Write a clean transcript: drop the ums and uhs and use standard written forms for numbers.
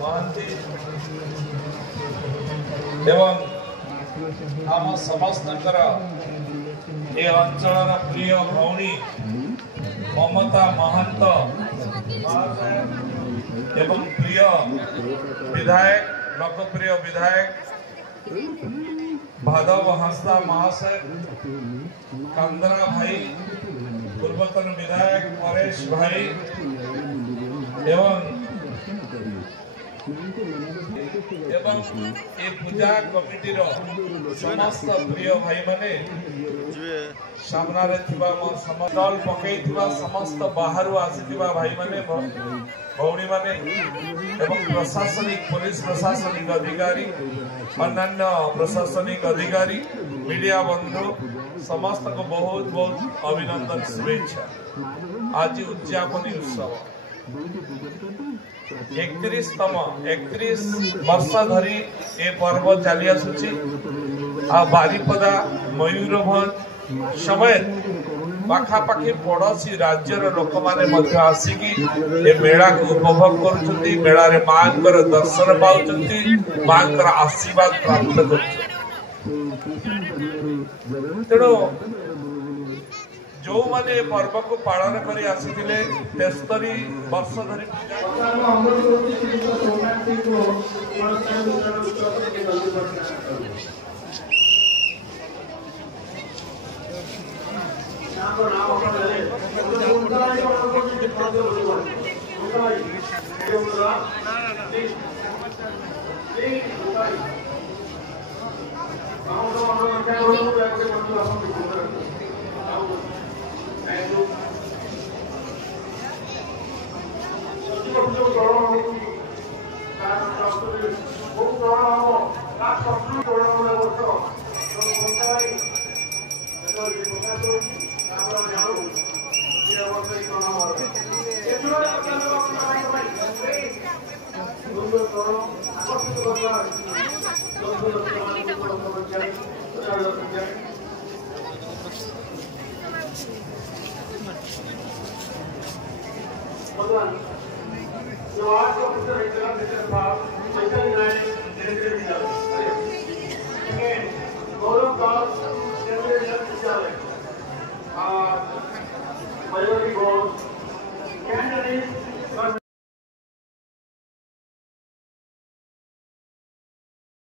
महांती एवं आम समस्त ये अंचल प्रिय भौणी ममता महंत एवं प्रिय विधायक लोकप्रिय विधायक भादव हांसदा महाशय कंदरा भाई पूर्वतन विधायक परेश भाई एवं ये पूजा कमिटी समस्त प्रिय भाई माने सामने स्टल पकई समस्त बाहर आसीथिबा भाई माने भौणी माने एवं प्रशासनिक पुलिस प्रशासनिक अधिकारी अन्य प्रशासनिक अधिकारी मीडिया बंधु समस्त को बहुत बहुत अभिनंदन शुभेच्छा। आज उद्यापनी उत्सव 31 वर्ष धरी ए पर्व चली आसुची आ बारिपदा मयूरभंज समेत पाखापाखि पड़ोसी राज्यर लोक माने मध्य आसिकी ए मेला को उपभोग करुछंती मेला रे मांकर दर्शन पाउछंती मांकर आशीर्वाद प्राप्त करुछंती। तेणु जो माने पर्व को पालन करी आसीथिले 73 वर्ष धरी Candidates